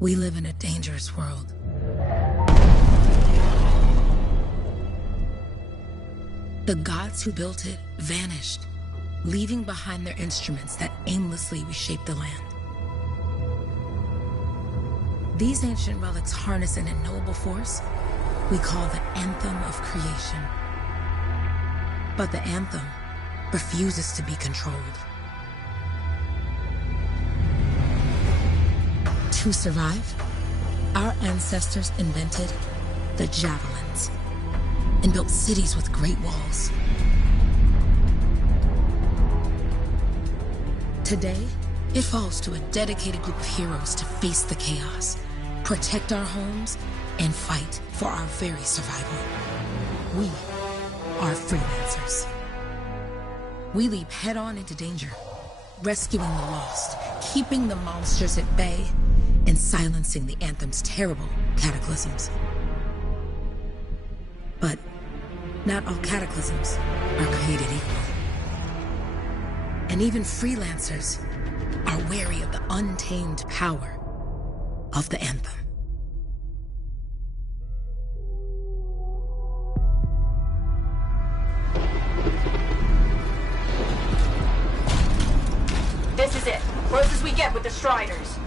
We live in a dangerous world. The gods who built it vanished, leaving behind their instruments that aimlessly reshaped the land. These ancient relics harness an unknowable force we call the Anthem of creation. But the Anthem refuses to be controlled. To survive, our ancestors invented the javelins and built cities with great walls. Today, it falls to a dedicated group of heroes to face the chaos, protect our homes, and fight for our very survival. We are freelancers. We leap head-on into danger, rescuing the lost, keeping the monsters at bay, and silencing the Anthem's terrible cataclysms. But not all cataclysms are created equal. And even freelancers are wary of the untamed power of the Anthem. This is it. Closest we get with the Striders.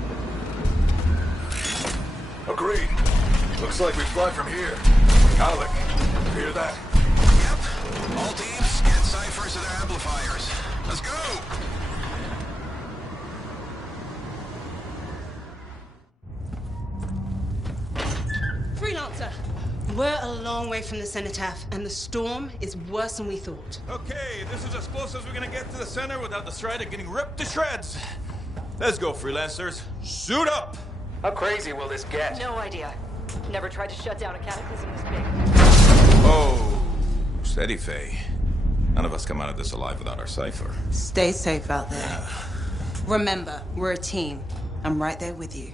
Agreed. Looks like we fly from here. Alec, you hear that? Yep. All teams, get ciphers to their amplifiers. Let's go! Freelancer, we're a long way from the cenotaph, and the storm is worse than we thought. Okay, this is as close as we're gonna get to the center without the Strider getting ripped to shreds. Let's go, freelancers. Suit up! How crazy will this get? No idea. Never tried to shut down a cataclysm this big. Oh, steady, Faye. None of us come out of this alive without our cipher. Stay safe out there. Remember, we're a team. I'm right there with you.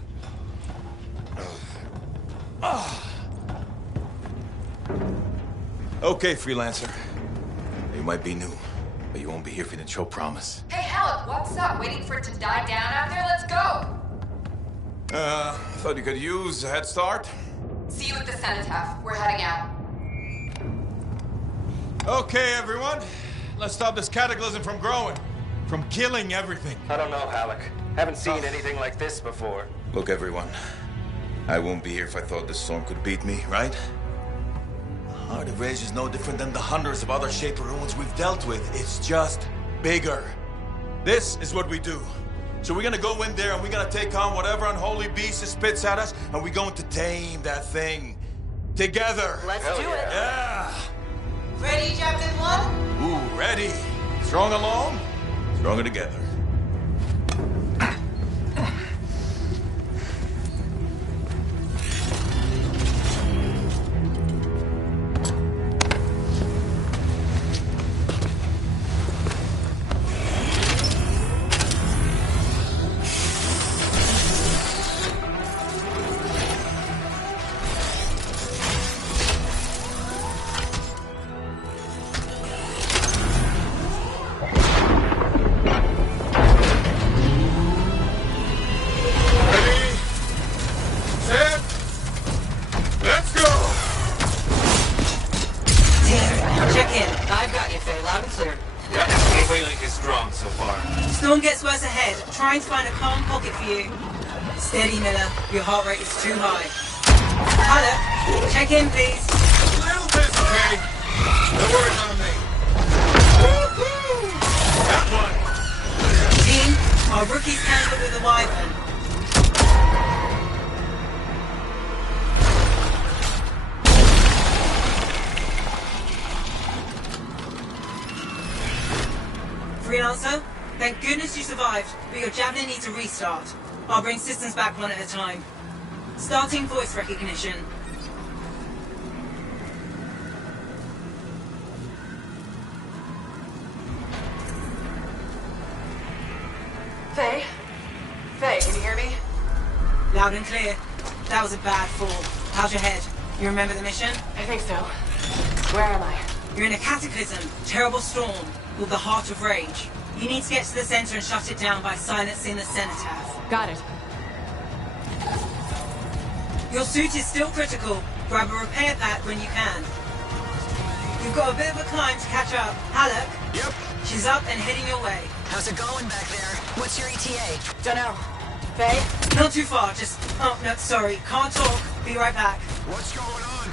Okay, freelancer. You might be new, but you won't be here for the show promise. Hey, Alec, what's up? Waiting for it to die down out there? Let's go! Thought you could use a head start. See you at the cenotaph. We're heading out. Okay, everyone. Let's stop this cataclysm from growing. From killing everything. I don't know, Alec. Haven't seen anything like this before. Look, everyone. I won't be here if I thought this storm could beat me, right? Heart of Rage is no different than the hundreds of other Shaper ruins we've dealt with. It's just bigger. This is what we do. So we're gonna go in there and we're gonna take on whatever unholy beast it spits at us, and we're going to tame that thing. Together. Let's do it. Yeah. Ready, Javelin 1? Ooh, ready. Strong alone, stronger together. storm gets worse ahead. Trying to find a calm pocket for you. Steady, Miller. Your heart rate is too high. Hello. Check in, please. A little bit, okay? No worries on me. That one. Team, our rookies handled with a wyvern. Freelancer, thank goodness you survived, but your Javelin needs a restart. I'll bring systems back one at a time. Starting voice recognition. Faye? Faye, can you hear me? Loud and clear. That was a bad fall. How's your head? You remember the mission? I think so. Where am I? You're in a cataclysm, terrible storm, called the Heart of Rage. You need to get to the center and shut it down by silencing the cenotaph. Got it. Your suit is still critical. Grab a repair pack when you can. You've got a bit of a climb to catch up. Halleck? Yep. She's up and heading your way. How's it going back there? What's your ETA? Dunno. Faye? Not too far, just... Oh, no, sorry. Can't talk. Be right back. What's going on?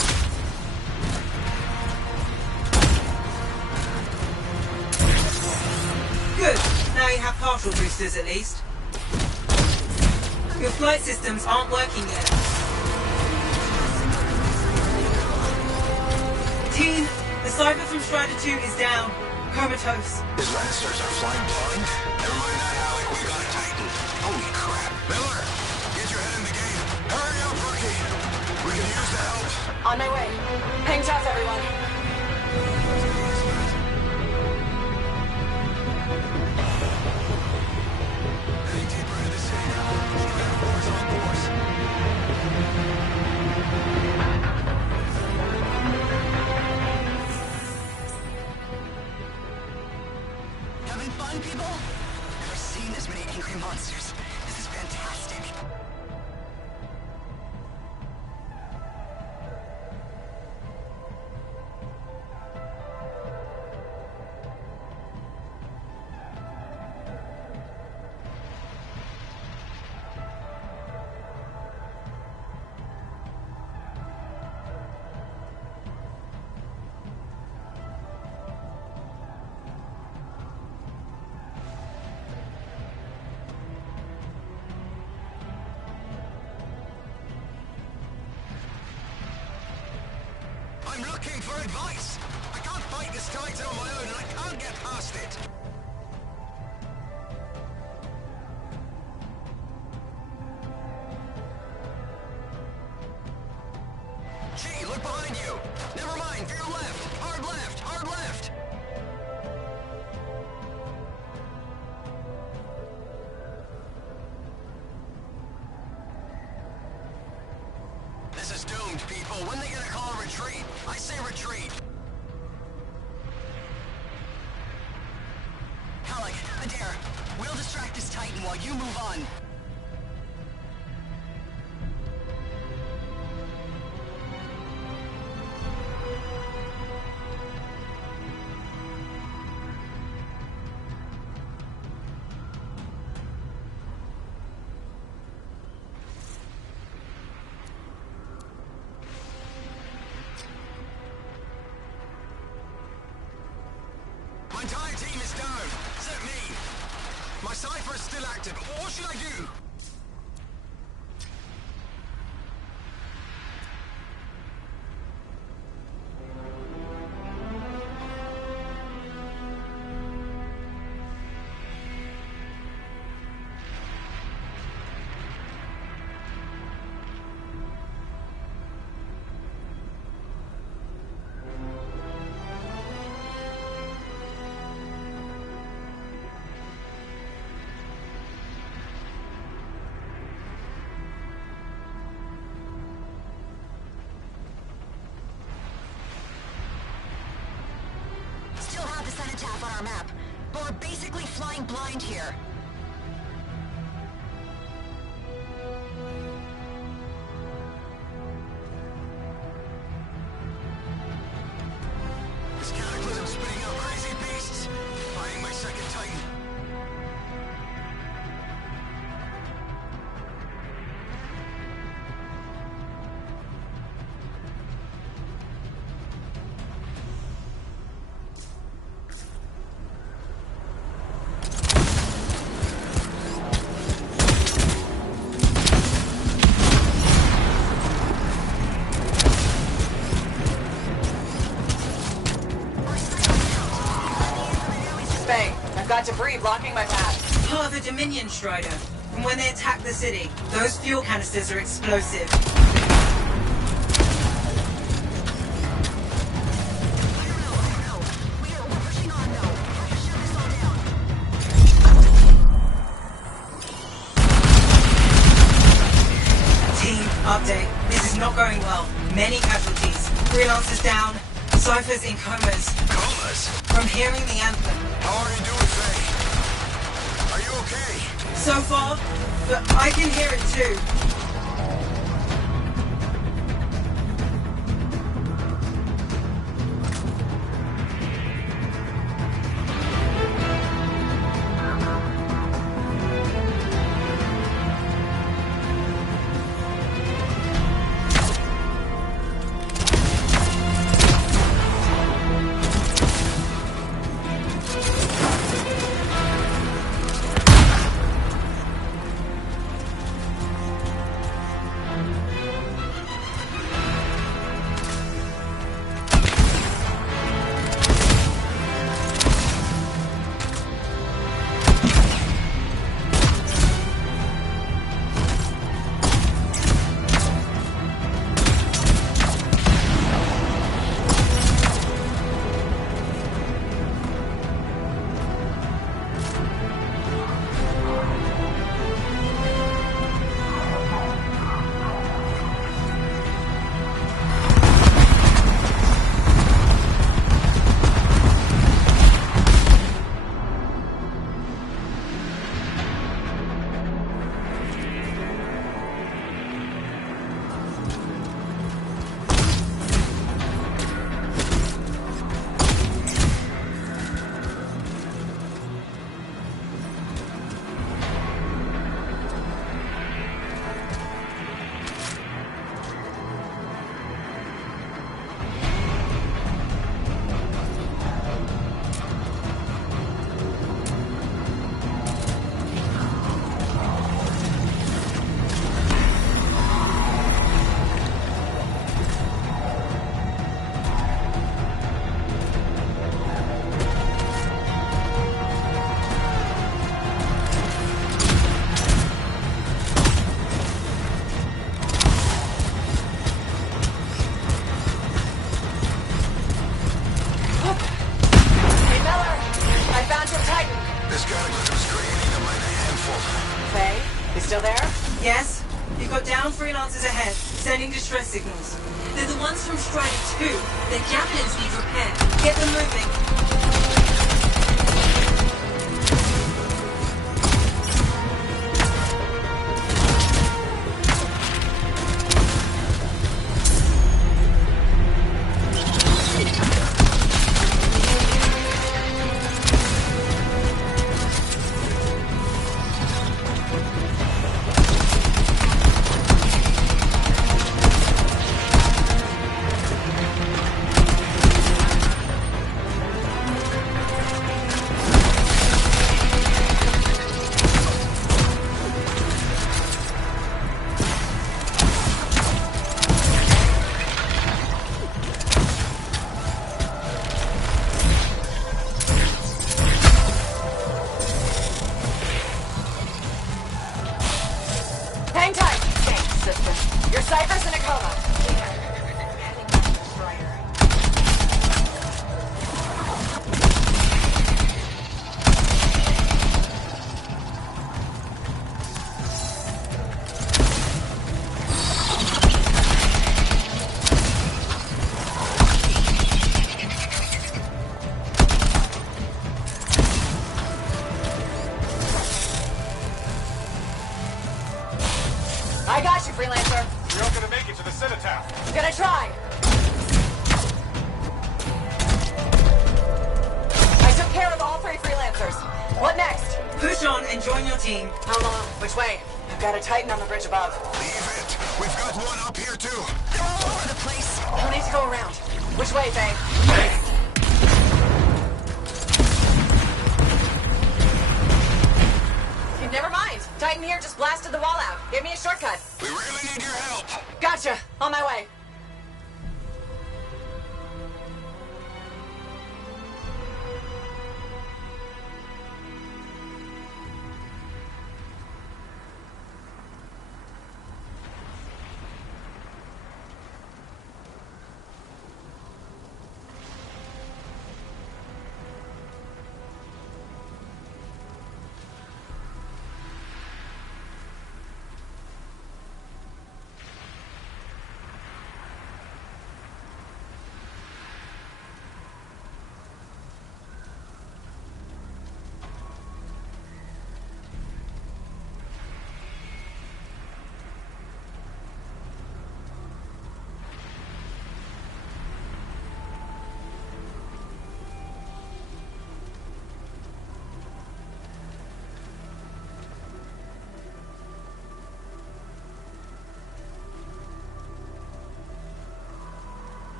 Good. Now you have partial boosters at least. Your flight systems aren't working yet. Team, the Cypher from Strider 2 is down. Comatose. His Lannisters are flying blind? Never mind that, Alec. We got a Titan. Holy crap. Miller, get your head in the game. Hurry up, rookie. We can use the help. On my way. Hang tough, everyone. Heading deeper into the city now. Keep that force on course. Having fun, people? Never seen this many angry monsters. This is fantastic. I'm looking for advice. I can't fight this Titan on my own, and I can't get past it. Gee, look behind you. Never mind, veer left. Hard left, hard left. This is doomed, people. When they gonna call a retreat? I say retreat. Halleck, Adair, we'll distract this Titan while you move on. My entire team is down, except me. My Cypher is still active. What should I do? Still have the cenotaph on our map, but we're basically flying blind here. This cataclysm's spitting out crazy beasts. Firing my second Titan. Got debris blocking my path. Part of the Dominion Strider. And when they attack the city, those fuel canisters are explosive. Team, update. This is not going well. Many casualties. Freelancers down. Cypher's in comas. Comas? From hearing the anthem. How are you doing, Faye? Are you okay? So far, but I can hear it too. Still there? Yes. You've got down freelancers ahead, sending distress signals. They're the ones from Strider 2. Their javelins need repair. Get them moving. Hang tight. Thanks, sister. Your Cypher's in a coma. Heading back to Strider. I got you, Freelancer. You're not gonna make it to the Citadel. Gonna try. I took care of all 3 Freelancers. What next? Push on and join your team. How long? Which way? I've got a Titan on the bridge above. Leave it. We've got one up here, too. They're all over the place. I'll need to go around. Which way, Faye? Never mind. Titan here just blasted the wall out. Give me a shortcut. We really need your help. Gotcha. On my way.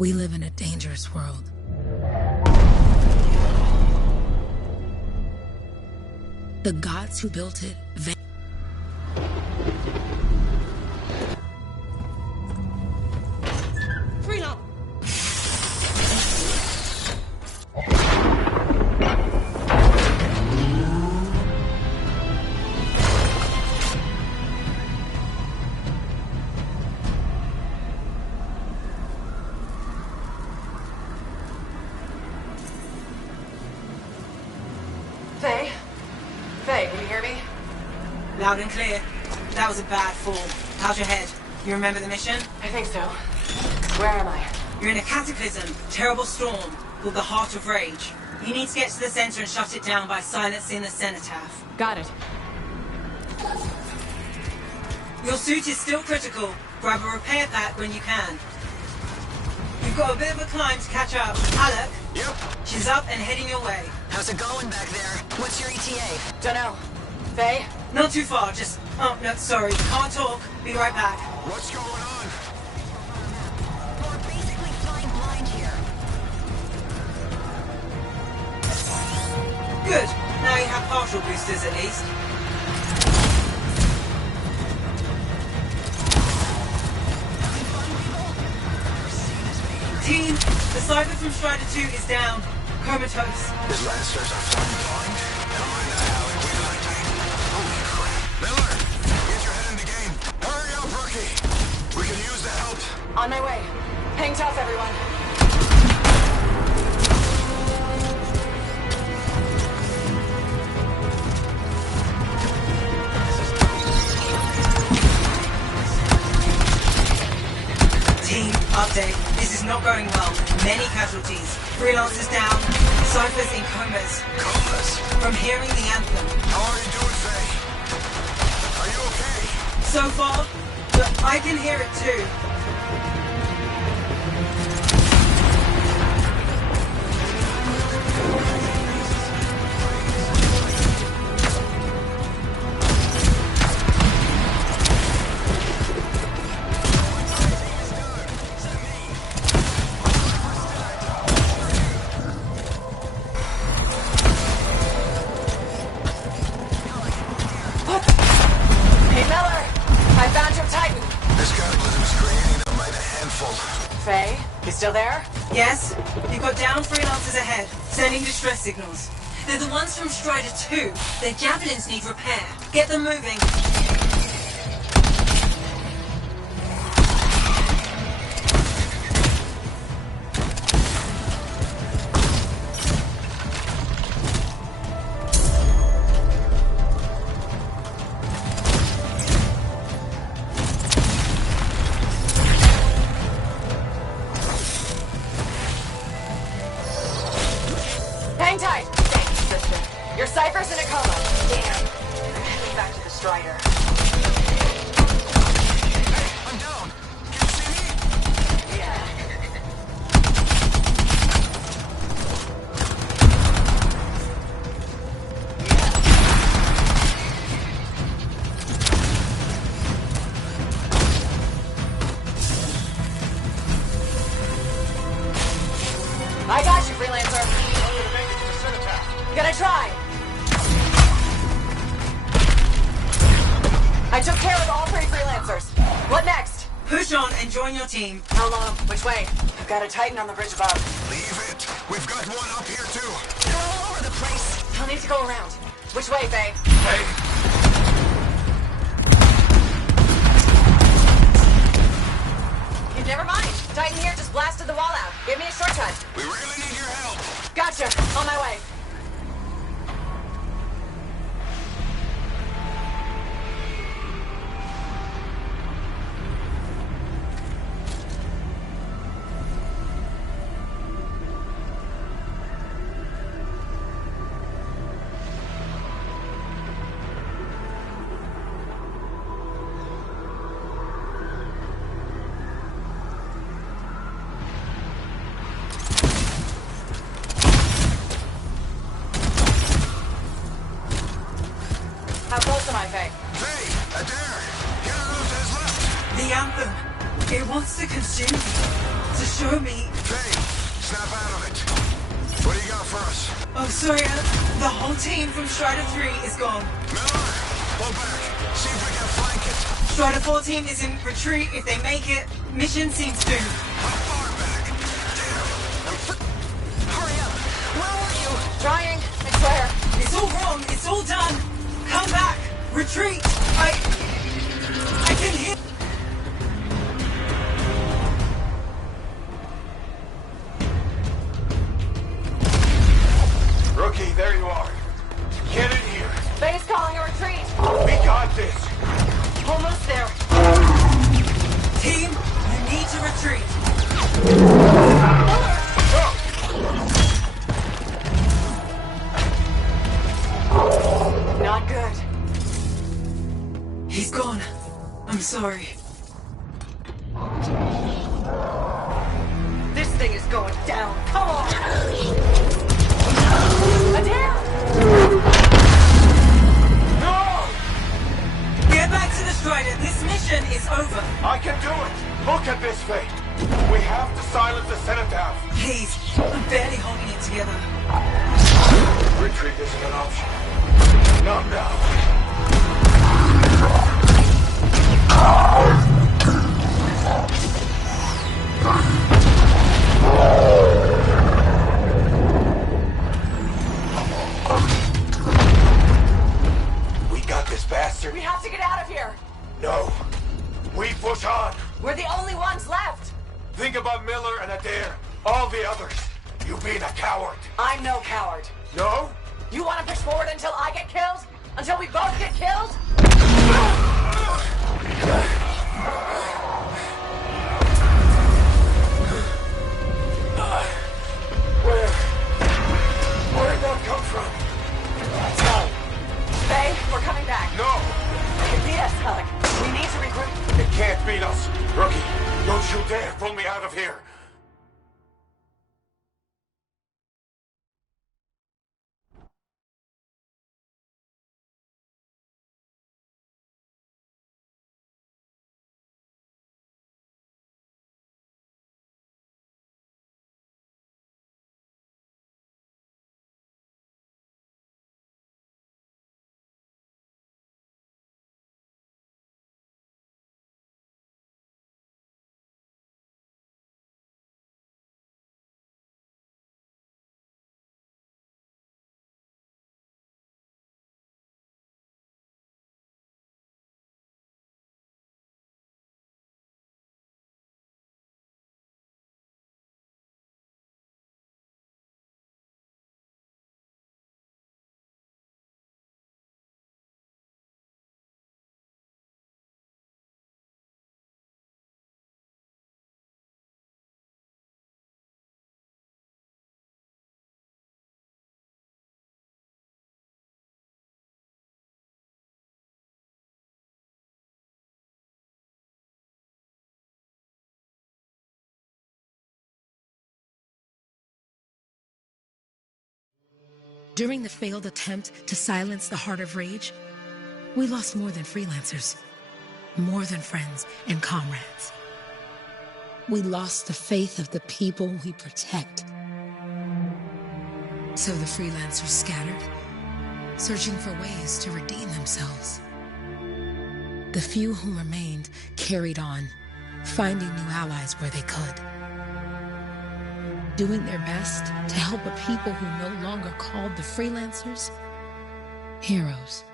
We live in a dangerous world. The gods who built it, Freelance! Faye? Faye, can you hear me? Loud and clear. That was a bad fall. How's your head? You remember the mission? I think so. Where am I? You're in a cataclysm, terrible storm, called the Heart of Rage. You need to get to the center and shut it down by silencing the cenotaph. Got it. Your suit is still critical. Grab a repair pack when you can. You've got a bit of a climb to catch up. Alec? Yep. She's up and heading your way. How's it going back there? What's your ETA? Dunno. Faye? Not too far, just... Oh, no, sorry. Can't talk. Be right back. What's going on? We're basically flying blind here. Good. Now you have partial boosters at least. Team, the Cypher from Strider 2 is down. Comatose. His Lancers are flying blind? Never mind that, Alec. We got it tight. Holy crap. Miller, get your head in the game. Hurry up, rookie. We can use the help. On my way. Hang tough, everyone. Team, update. This is not going well. Many casualties. Freelancers down. Cyphers in comas. Comas? From hearing the anthem. How are you doing, Faye? Are you okay? So far, but I can hear it too. Hey, Miller! I found your Titan. This cataclysm is creating them by the handful. Faye? You still there? Yes? You've got down freelancers ahead, sending distress signals. They're the ones from Strider 2. Their javelins need repair. Get them moving. Hang tight. Thanks, sister. Your Cypher's in a coma. Damn. I'm heading back to the Strider. I'm down. Can you see me? Yeah. I got you, freelancer. Gonna try. I took care of all 3 freelancers. What next? Push on and join your team. How long? Which way? I've got a Titan on the bridge above. Leave it. We've got one up here, too. They're all over the place. I'll need to go around. Which way, Faye? Hey, Never mind. Titan here just blasted the wall out. Give me a shortcut. we really need your help. Gotcha. On my way. How close am I, Faye? Faye, Adair, get her out to his left. The anthem. It wants to consume me. To show me... Hey, snap out of it. What do you got for us? Oh, sorry, the whole team from Strider 3 is gone. Miller, pull back. See if we can flank it. Strider 4 team is in retreat. If they make it, mission seems doomed. How far back? Damn. Hurry up! Where were you? Trying, I swear. It's all wrong. It's all done. Come back. Retreat. I can hear... Rookie, there you are. Get in here. Bay's calling a retreat. We got this. Almost there. Team, you need to retreat. Not good. He's gone. I'm sorry. This thing is going down. Come on. Adair! No! Get back to the Strider. This mission is over. I can do it. Look at this thing. We have to silence the cenotaph. Please. I'm barely holding it together. Retreat isn't an option. Not now. We got this bastard. We have to get out of here. No. We push on. We're the only ones left. Think about Miller and Adair. All the others. You being a coward. I'm no coward. No? You want to push forward until I get killed? Until we both get killed? Where'd that come from? Bay, we're coming back. No! You beat us, Alec. We need to regroup. It can't beat us. Rookie, don't you dare pull me out of here. During the failed attempt to silence the Heart of Rage, we lost more than freelancers, more than friends and comrades. We lost the faith of the people we protect. So the freelancers scattered, searching for ways to redeem themselves. The few who remained carried on, finding new allies where they could. Doing their best to help a people who no longer called the freelancers heroes.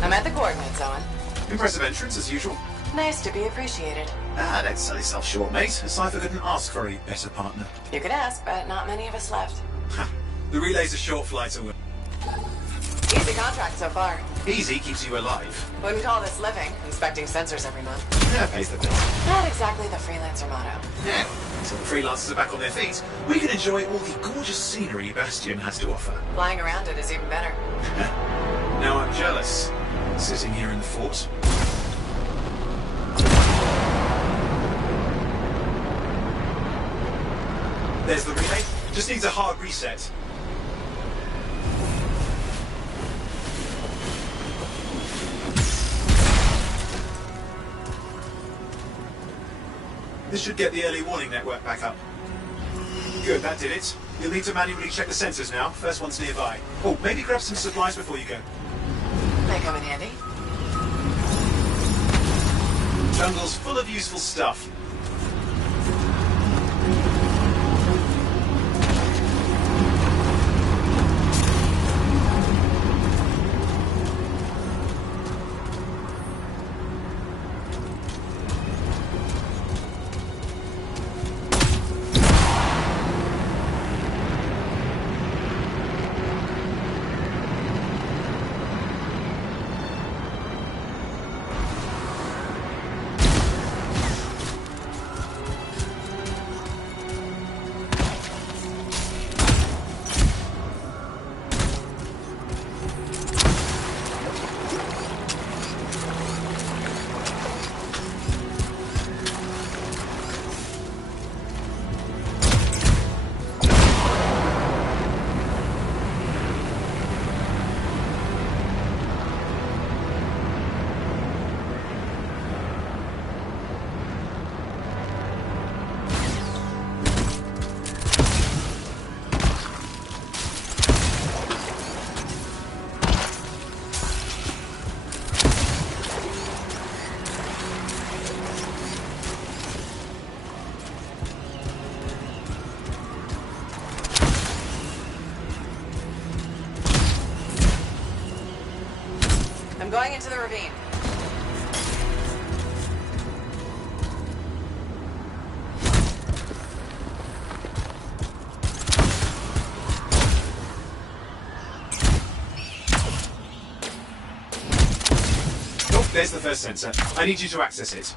I'm at the coordinates, Owen. Impressive entrance, as usual. Nice to be appreciated. Ah, don't sell yourself short, mate. A cipher couldn't ask for a better partner. You could ask, but not many of us left. The relay's a short flight away. He's Easy contract so far. Easy keeps you alive. Wouldn't call this living, inspecting sensors every month. Yeah, pays the bills. Not exactly the freelancer motto. Yeah. So the freelancers are back on their feet. We can enjoy all the gorgeous scenery Bastion has to offer. Flying around it is even better. Now I'm jealous. Sitting here in the fort. There's the relay. Just needs a hard reset. This should get the early warning network back up. Good, that did it. You'll need to manually check the sensors now. First one's nearby. Oh, maybe grab some supplies before you go. May come in handy. Jungle's full of useful stuff. I'm going into the ravine. Oh, there's the first sensor. I need you to access it.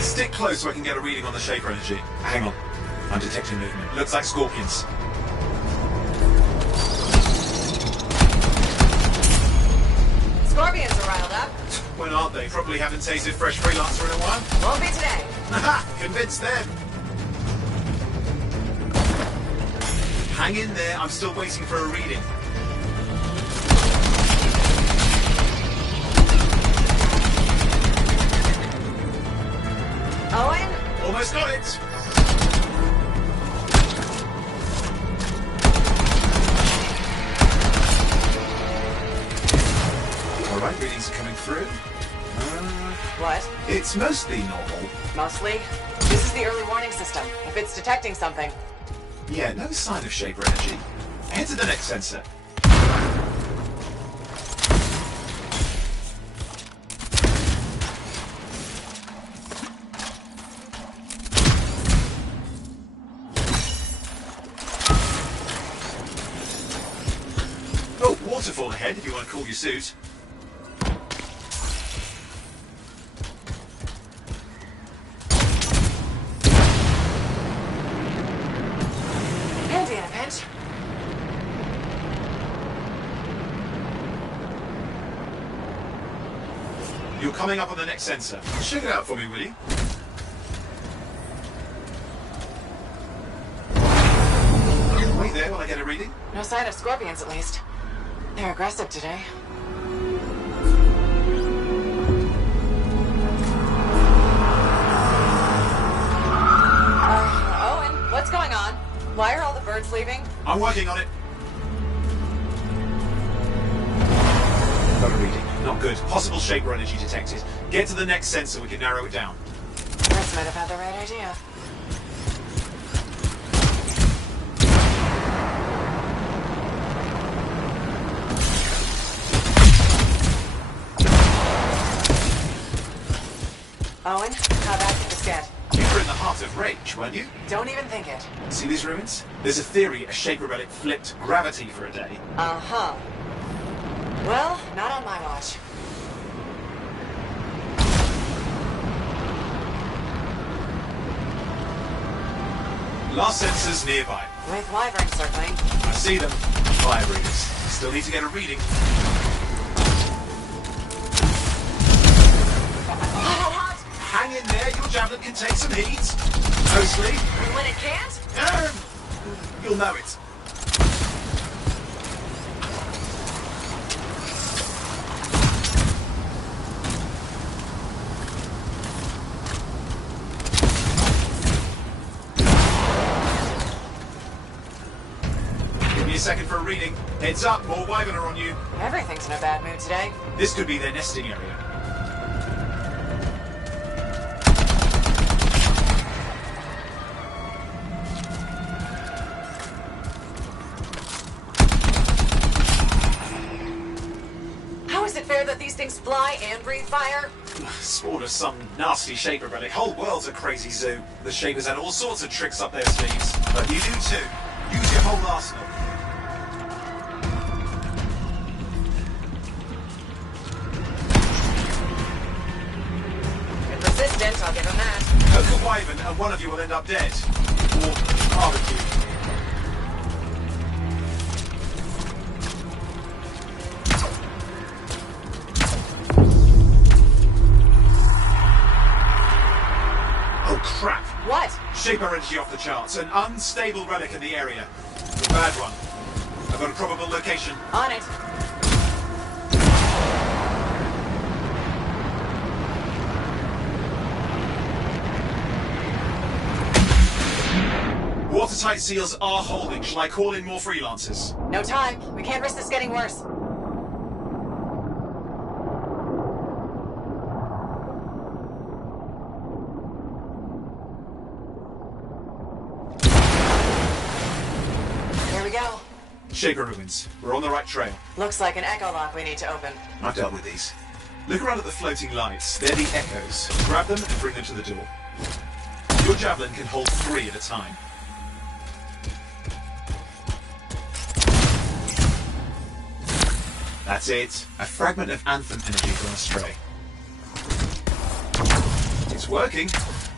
Stick close so I can get a reading on the Shaper energy. Hang on. I'm detecting movement. Looks like scorpions. Scorpions are riled up. When aren't they? Probably haven't tasted fresh freelancer in a while. Won't be today. Haha! Convince them! Hang in there, I'm still waiting for a reading. Owen? Almost got it! Alright, readings are coming through. What? It's mostly normal. Mostly? This is the early warning system. If it's detecting something. Yeah, no sign of Shaper energy. Head to the next sensor. Oh, waterfall ahead if you want to cool your suit. Handy in a pinch. You're coming up on the next sensor. Check it out for me, will you? Wait there while I get a reading. No sign of scorpions, at least. They're aggressive today. Owen, what's going on? Why are all the birds leaving? I'm working on it. Got a reading. Not good. Possible Shaper energy detected. Get to the next sensor, we can narrow it down. Birds might have had the right idea. Owen, how bad could this get? You're in the heart of range, weren't you? Don't even think it. See these ruins? There's a theory a Shaper relic flipped gravity for a day. Uh-huh. Well, not on my watch. Last sensors nearby. With wyverns circling. I see them. Fire breathers. Still need to get a reading. Hang in there, your javelin can take some heat. Mostly. And when it can't? You'll know it. Give me a second for a reading. Heads up, more wyvern are on you. Everything's in a bad mood today. This could be their nesting area. That these things fly and breathe fire? Spawned of some nasty Shaper relic. Whole world's a crazy zoo. The Shapers had all sorts of tricks up their sleeves. But you do too. Use your whole arsenal. They're persistent, I'll give them that. Poke a wyvern and one of you will end up dead. Or barbecued. Crap! What? Shaper energy off the charts. An unstable relic in the area. A bad one. I've got a probable location. On it. Watertight seals are holding. Shall I call in more freelancers? No time. We can't risk this getting worse. Shaper ruins. We're on the right trail. Looks like an echo lock we need to open. I've dealt with these. Look around at the floating lights. They're the echoes. Grab them and bring them to the door. Your javelin can hold 3 at a time. That's it. A fragment of Anthem energy gone astray. It's working,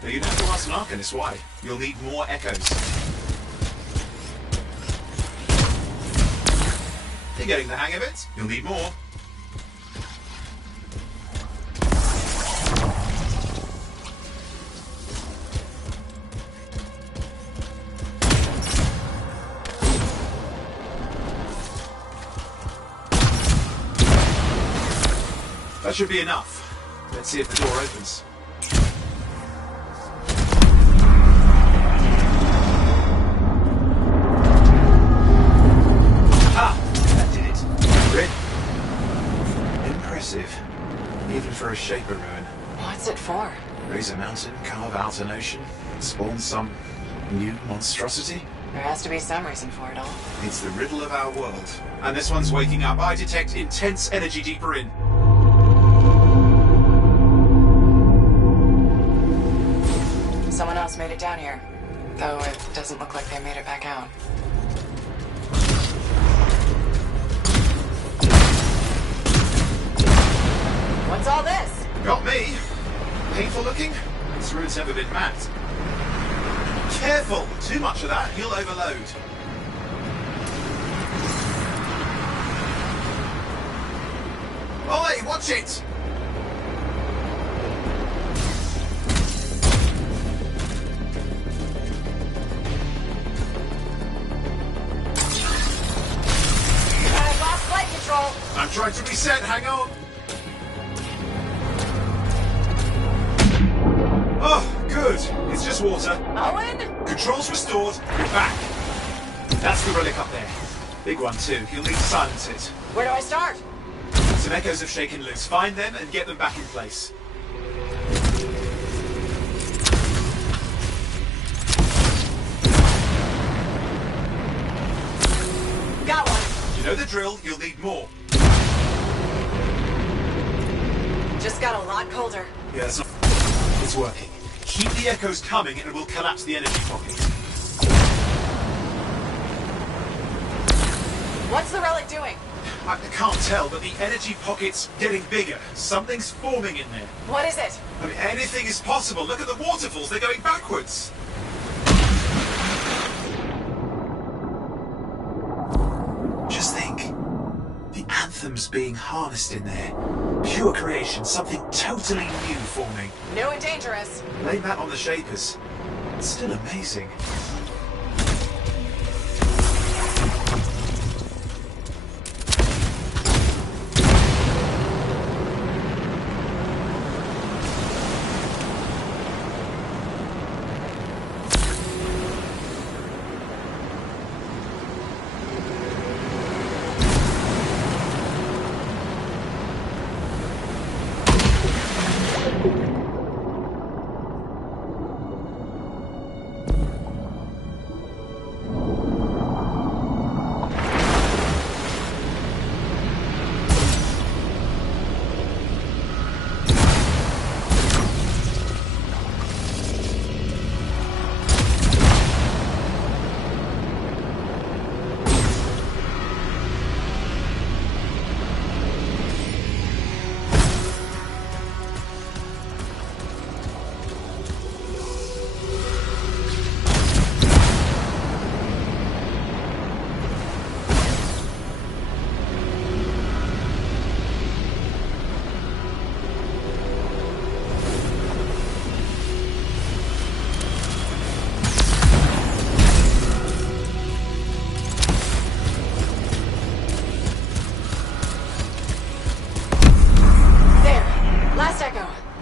but you'd have to ask an Arcanist why. You'll need more echoes. You're getting the hang of it. You'll need more. That should be enough. Let's see if the door opens. Even for a Shaper ruin. What's it for? Raise a mountain, carve out an ocean, spawn some new monstrosity? There has to be some reason for it all. It's the riddle of our world. And this one's waking up. I detect intense energy deeper in. Someone else made it down here. Though it doesn't look like they made it back out. What's all this? Got me. Painful looking? This ruin's never been mapped. Careful! Too much of that, you'll overload. Oi, watch it! I lost flight control. I'm trying to reset, hang on. Oh, good. It's just water. Owen? Controls restored. We're back. That's the relic up there. Big one, too. You'll need to silence it. Where do I start? Some echoes have shaken loose. Find them and get them back in place. Got one. You know the drill. You'll need more. Just got a lot colder. Yeah, it's working. Keep the echoes coming and we'll collapse the energy pocket. What's the relic doing? I can't tell, but the energy pocket's getting bigger. Something's forming in there. What is it? I mean, anything is possible. Look at the waterfalls. They're going backwards. Just think. The Anthem's being harnessed in there. Pure creation. Something totally new forming. New and dangerous. Blame that on the Shapers. It's still amazing.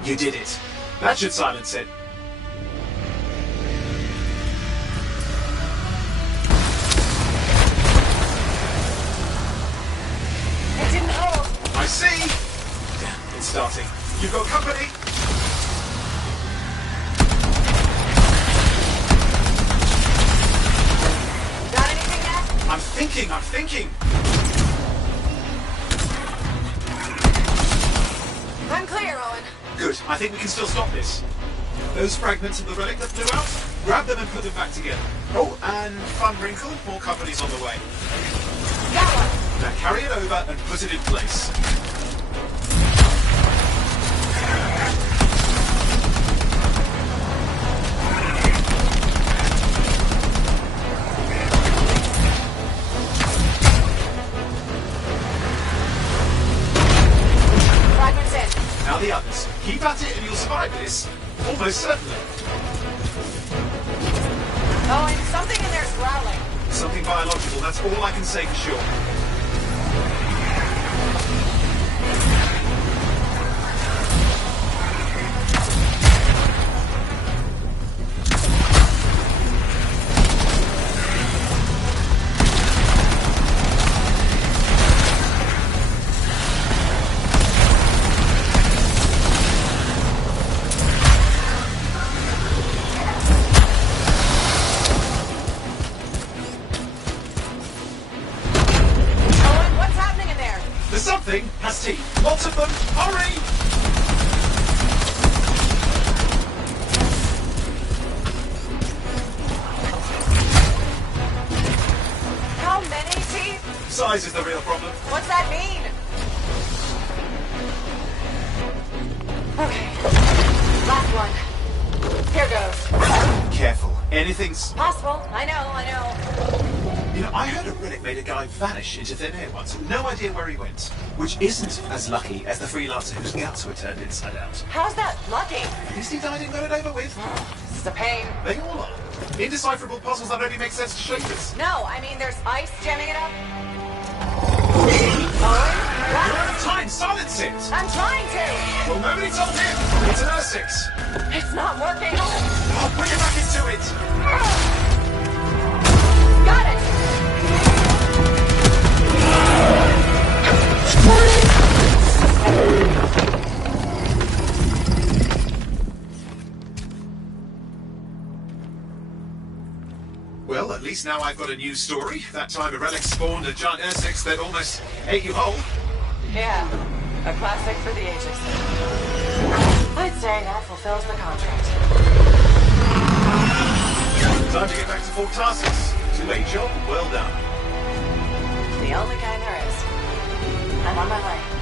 You did it. That should silence it. It didn't hold. I see. Damn, it's starting. You've got company. Got anything yet? I'm thinking. I'm clear, Owen. Good. I think we can still stop this. Those fragments of the relic that flew out, grab them and put them back together. Oh, and fun wrinkle, more company's on the way. Got one. Now carry it over and put it in place. Fragments in. Now the others. Keep at it and you'll survive this. Almost certainly. Owen, something in there's growling. Something biological, that's all I can say for sure. The something has teeth. Lots of them. Hurry! How many teeth? Size is the real problem. What's that mean? Okay. Last one. Here goes. Careful. Anything's Possible. I know. You know, I heard a relic made a guy vanish into thin air once. No idea where he went. Which isn't as lucky as the freelancer whose guts were turned inside out. How's that lucky? At least he died and got it over with. This is a pain. They all are. Indecipherable puzzles that only make sense to Shapers. No, I mean there's ice jamming it up. Owen? We're What? out of time. Silence it. I'm trying to. Well, nobody told him. It's an Ursix. It's not working. I'll bring it back into it. Got it. Well, at least now I've got a new story. That time a relic spawned a giant Ursix that almost ate you whole. Yeah, a classic for the ages. I'd say that fulfills the contract. for Tarsus. To a job well done. The only kind there is. I'm on my way.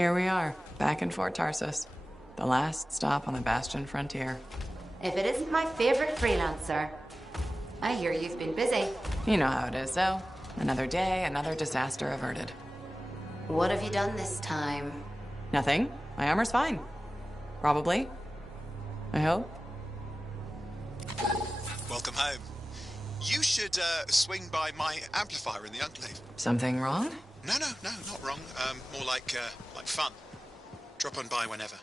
Here we are, back in Fort Tarsus. The last stop on the Bastion frontier. If it isn't my favorite freelancer. I hear you've been busy. You know how it is, though. Another day, another disaster averted. What have you done this time? Nothing. My armor's fine. Probably. I hope. Welcome home. You should swing by my amplifier in the Enclave. Something wrong? No, not wrong. More like fun. Drop on by whenever.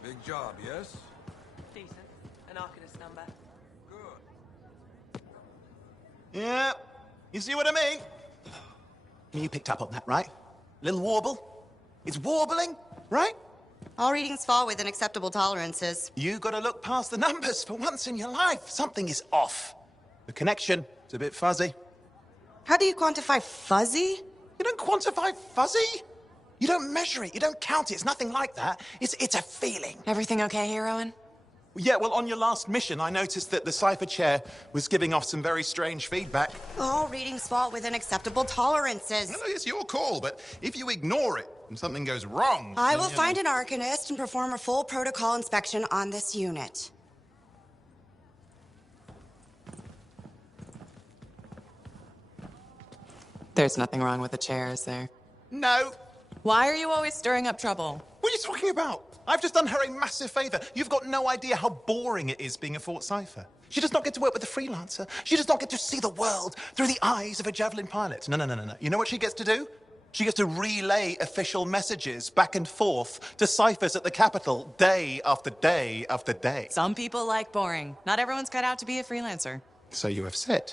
Big job, yes? Decent. An Arcanist number. Good. Yeah, you see what I mean? You picked up on that, right? Little warble? It's warbling, right? All readings fall within acceptable tolerances. You gotta look past the numbers for once in your life. Something is off. The connection is a bit fuzzy. How do you quantify fuzzy? You don't quantify fuzzy? You don't measure it, you don't count it, it's nothing like that. It's a feeling. Everything okay here, Owen? Yeah, well, on your last mission, I noticed that the Cypher Chair was giving off some very strange feedback. All readings fall within acceptable tolerances. No, it's your call, but if you ignore it and something goes wrong... I will find an Arcanist and perform a full protocol inspection on this unit. There's nothing wrong with the chair, is there? No. Why are you always stirring up trouble? What are you talking about? I've just done her a massive favor. You've got no idea how boring it is being a Fort Cypher. She does not get to work with a freelancer. She does not get to see the world through the eyes of a Javelin pilot. No. You know what she gets to do? She gets to relay official messages back and forth to ciphers at the Capitol day after day after day. Some people like boring. Not everyone's cut out to be a freelancer. So you have said.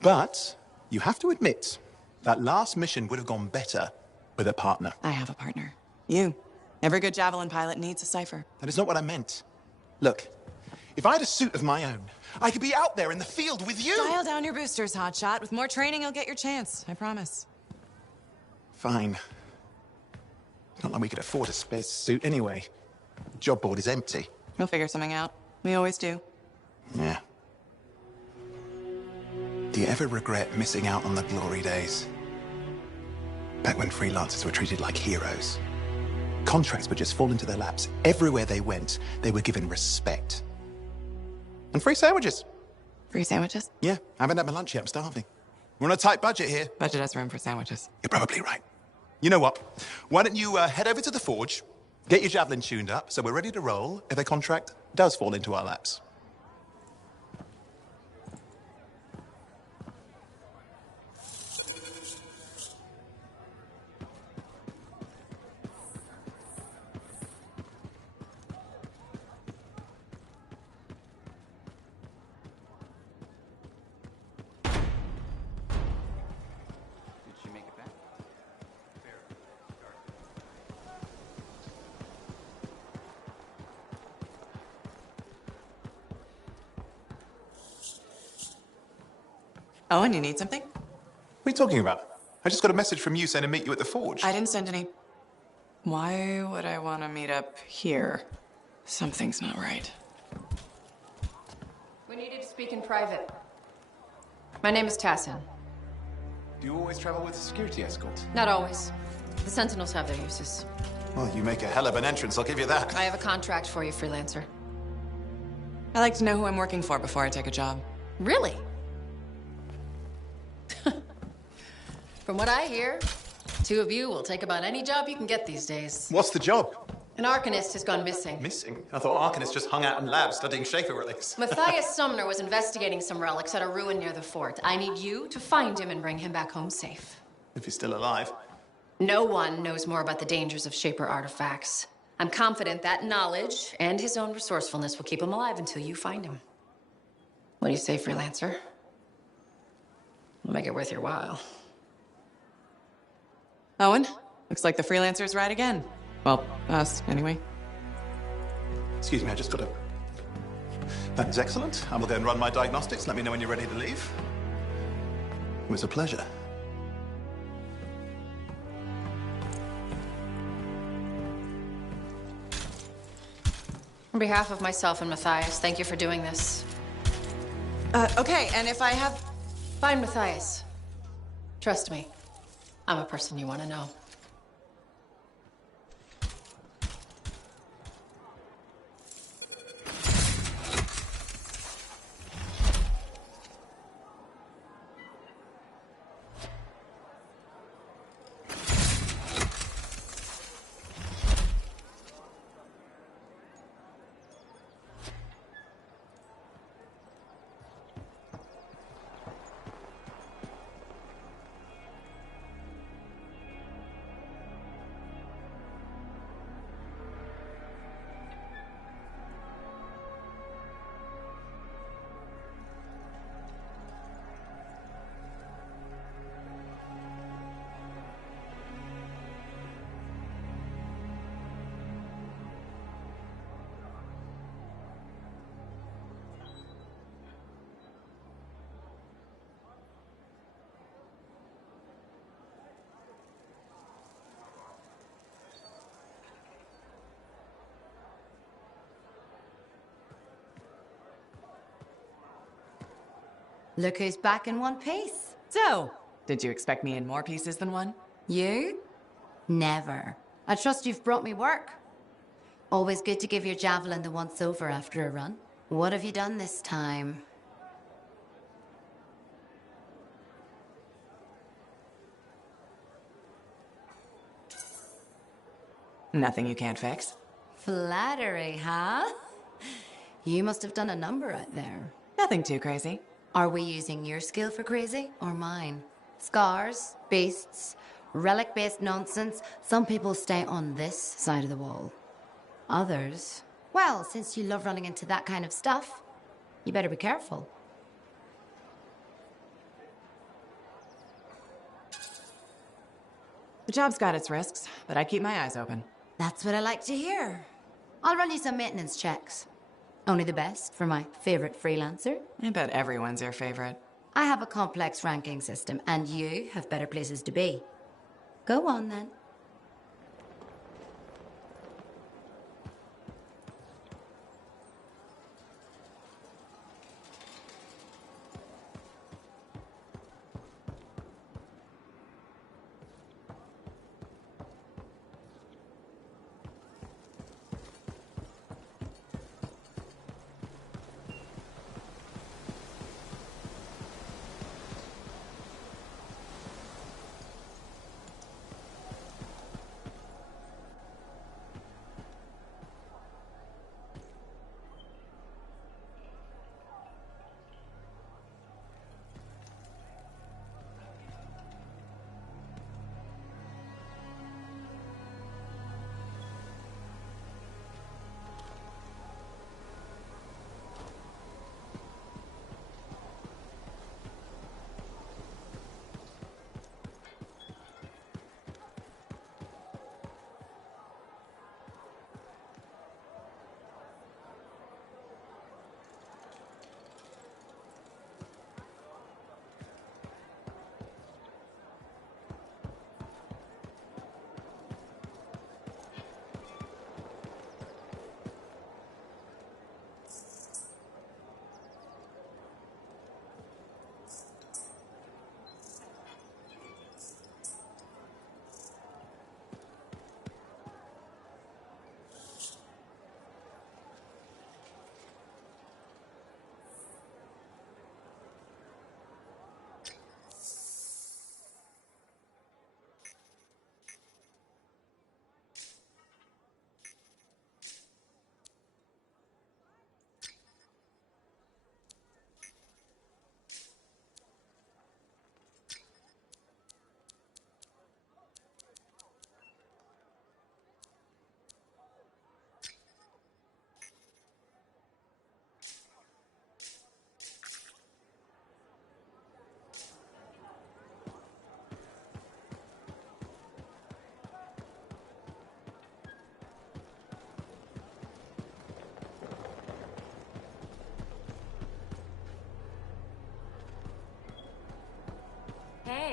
But you have to admit, that last mission would have gone better with a partner. I have a partner. You. Every good Javelin pilot needs a cipher. That is not what I meant. Look, if I had a suit of my own, I could be out there in the field with you. Dial down your boosters, hotshot. With more training, you'll get your chance. I promise. Fine. Not like we could afford a spare suit anyway. The job board is empty. We'll figure something out. We always do. Yeah. Do you ever regret missing out on the glory days? Back when freelancers were treated like heroes. Contracts would just fall into their laps. Everywhere they went, they were given respect. And free sandwiches. Free sandwiches? Yeah, I haven't had my lunch yet. I'm starving. We're on a tight budget here. Budget has room for sandwiches. You're probably right. You know what? Why don't you head over to the forge, get your Javelin tuned up, so we're ready to roll if a contract does fall into our laps. Owen, you need something? What are you talking about? I just got a message from you saying to meet you at the forge. I didn't send any. Why would I want to meet up here? Something's not right. We needed to speak in private. My name is Tassin. Do you always travel with a security escort? Not always. The Sentinels have their uses. Well, you make a hell of an entrance, I'll give you that. I have a contract for you, freelancer. I like to know who I'm working for before I take a job. Really? From what I hear, two of you will take about any job you can get these days. What's the job? An Arcanist has gone missing. Missing? I thought Arcanists just hung out in labs studying Schaefer relics. Matthias Sumner was investigating some relics at a ruin near the fort. I need you to find him and bring him back home safe. If he's still alive. No one knows more about the dangers of Shaper artifacts. I'm confident that knowledge and his own resourcefulness will keep him alive until you find him. What do you say, freelancer? We'll make it worth your while. Owen, looks like the freelancer's right again. Well, us, anyway. Excuse me, I just got a... That is excellent. I will go and run my diagnostics. Let me know when you're ready to leave. It was a pleasure. On behalf of myself and Matthias, thank you for doing this. Okay, and if I have... Find Matthias. Trust me, I'm a person you want to know. Look who's back in one piece. So, did you expect me in more pieces than one? You? Never. I trust you've brought me work. Always good to give your javelin the once-over after a run. What have you done this time? Nothing you can't fix. Flattery, huh? You must have done a number out there. Nothing too crazy. Are we using your skill for crazy or mine? Scars, beasts, relic-based nonsense. Some people stay on this side of the wall. Others, well, since you love running into that kind of stuff, you better be careful. The job's got its risks, but I keep my eyes open. That's what I like to hear. I'll run you some maintenance checks. Only the best for my favorite freelancer. I bet everyone's your favorite. I have a complex ranking system, and you have better places to be. Go on, then.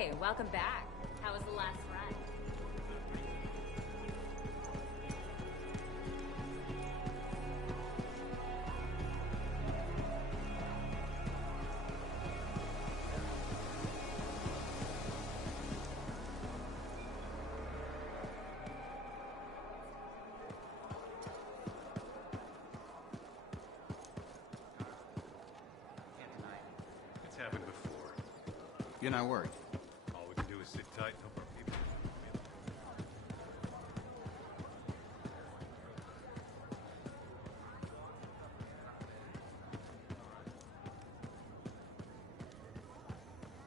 Hey, welcome back. How was the last ride? It's happened before. You're not worried? All we can do is sit tight and hope our people...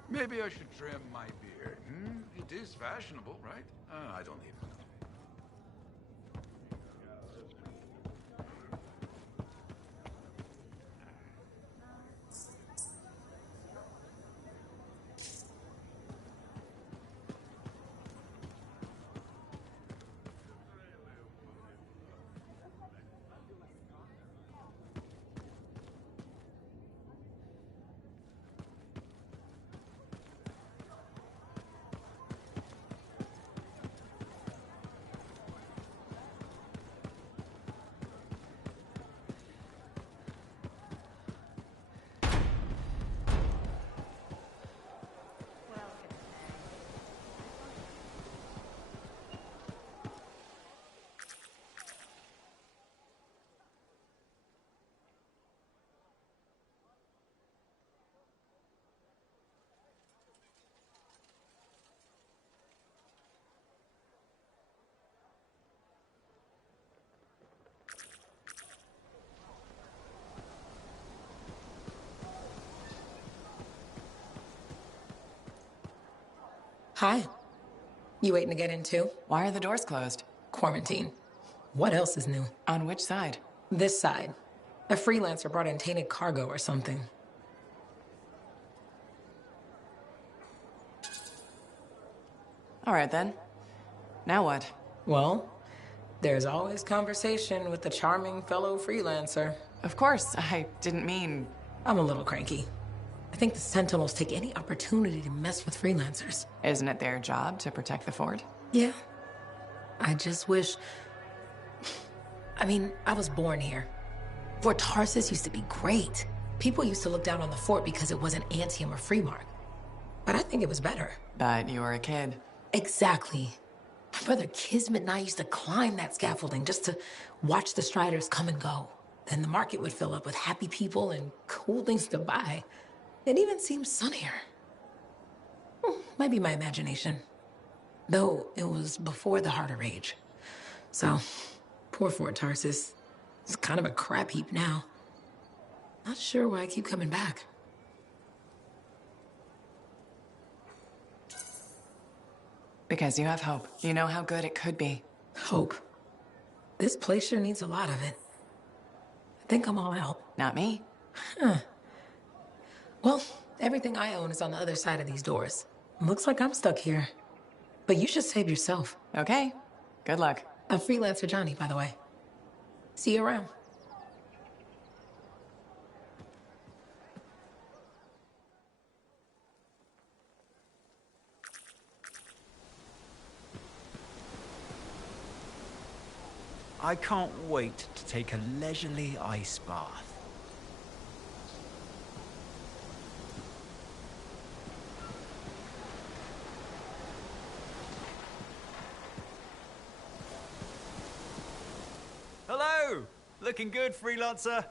Maybe I should trim my beard. It is fashionable, right? I don't need one. Hi. You waiting to get in too? Why are the doors closed? Quarantine. What else is new? On which side? This side. A freelancer brought in tainted cargo or something. All right, then. Now what? Well, there's always conversation with the charming fellow freelancer. Of course, I didn't mean... I'm a little cranky. I think the Sentinels take any opportunity to mess with freelancers. Isn't it their job to protect the fort? Yeah. I just wish... I mean, I was born here. Fort Tarsis used to be great. People used to look down on the fort because it wasn't Anthem or Freemark. But I think it was better. But you were a kid. Exactly. My brother Kismet and I used to climb that scaffolding just to watch the Striders come and go. Then the market would fill up with happy people and cool things to buy. It even seemed sunnier. Might be my imagination. Though it was before the Heart of Rage. So, poor Fort Tarsis. It's kind of a crap heap now. Not sure why I keep coming back. Because you have hope. You know how good it could be. Hope. This place sure needs a lot of it. I think I'm all out. Not me. Huh. Well, everything I own is on the other side of these doors. Looks like I'm stuck here. But you should save yourself. Okay. Good luck. I'm freelancer Johnny, by the way. See you around. I can't wait to take a leisurely ice bath. Hello! Looking good, freelancer.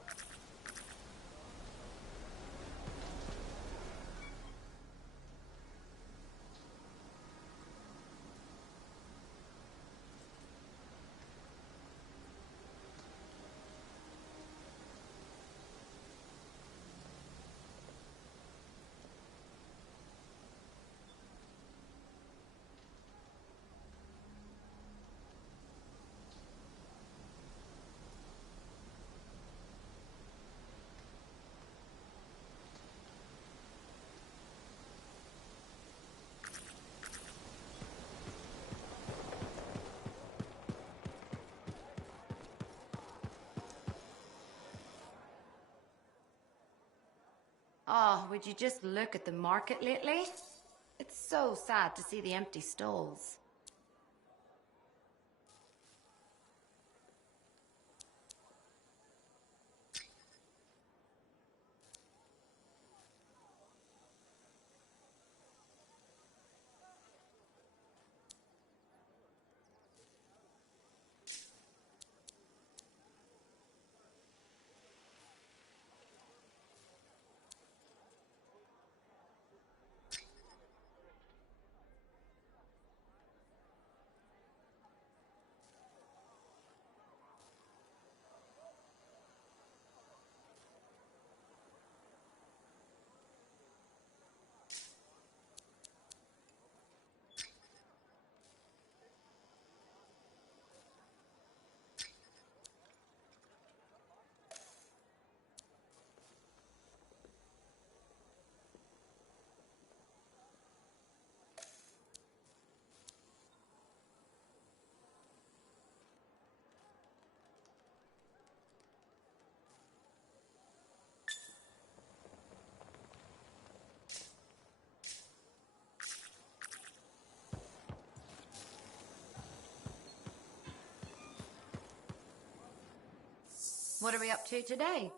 Oh, would you just look at the market lately? It It's so sad to see the empty stalls. What are we up to today?